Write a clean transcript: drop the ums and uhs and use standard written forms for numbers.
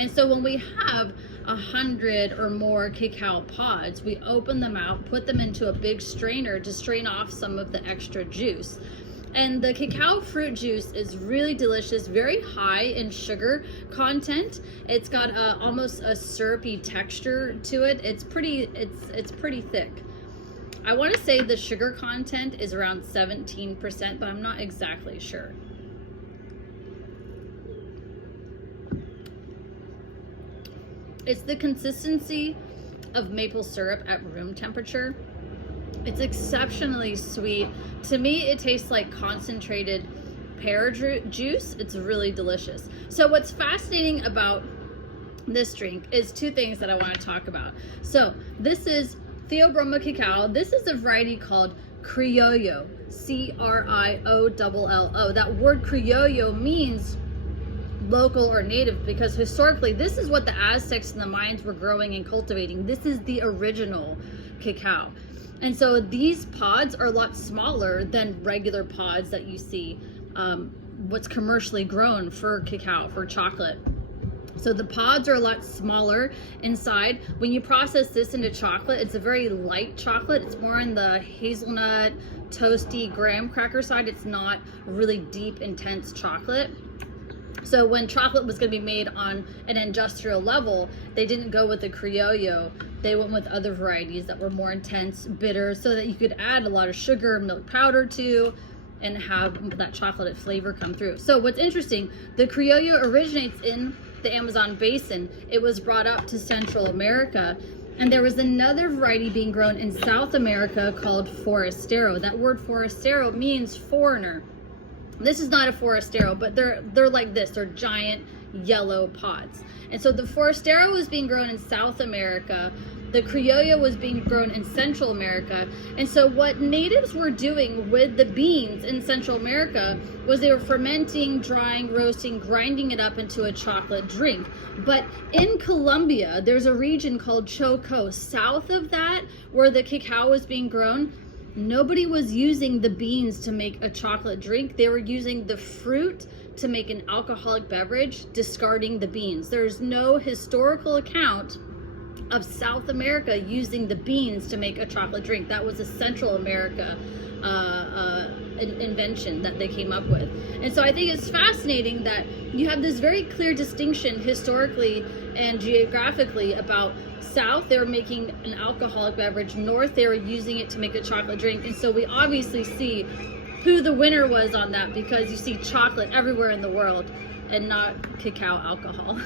And so when we have 100 or more cacao pods, we open them out, put them into a big strainer to strain off some of the extra juice. And the cacao fruit juice is really delicious, very high in sugar content. It's got almost a syrupy texture to it. It's pretty thick. I want to say the sugar content is around 17%, but I'm not exactly sure. It's the consistency of maple syrup at room temperature. It's exceptionally sweet. To me, it tastes like concentrated pear juice. It's really delicious. So what's fascinating about this drink is two things that I want to talk about. So this is Theobroma cacao. This is a variety called Criollo, Criollo. That word Criollo means local or native, because historically this is what the Aztecs and the Mayans were growing and cultivating. This is the original cacao. And so these pods are a lot smaller than regular pods that you see, what's commercially grown for cacao, for chocolate. So the pods are a lot smaller inside. When you process this into chocolate, it's a very light chocolate. It's more on the hazelnut, toasty, graham cracker side. It's not really deep, intense chocolate. So when chocolate was going to be made on an industrial level, they didn't go with the Criollo. They went with other varieties that were more intense, bitter, so that you could add a lot of sugar, milk powder to, and have that chocolate flavor come through. So what's interesting, the Criollo originates in the Amazon basin. It was brought up to Central America, and there was another variety being grown in South America called Forastero. That word Forastero means foreigner. This is not a Forastero, but they're like this. They're giant yellow pods. And so the Forastero was being grown in South America. The Criollo was being grown in Central America. And so what natives were doing with the beans in Central America was they were fermenting, drying, roasting, grinding it up into a chocolate drink. But in Colombia, there's a region called Choco, south of that, where the cacao was being grown. Nobody was using the beans to make a chocolate drink. They were using the fruit to make an alcoholic beverage, discarding the beans. There's no historical account of South America using the beans to make a chocolate drink. That was a Central America invention that they came up with. And so I think it's fascinating that you have this very clear distinction historically and geographically about South, they were making an alcoholic beverage. North, they were using it to make a chocolate drink. And so we obviously see who the winner was on that, because you see chocolate everywhere in the world and not cacao alcohol.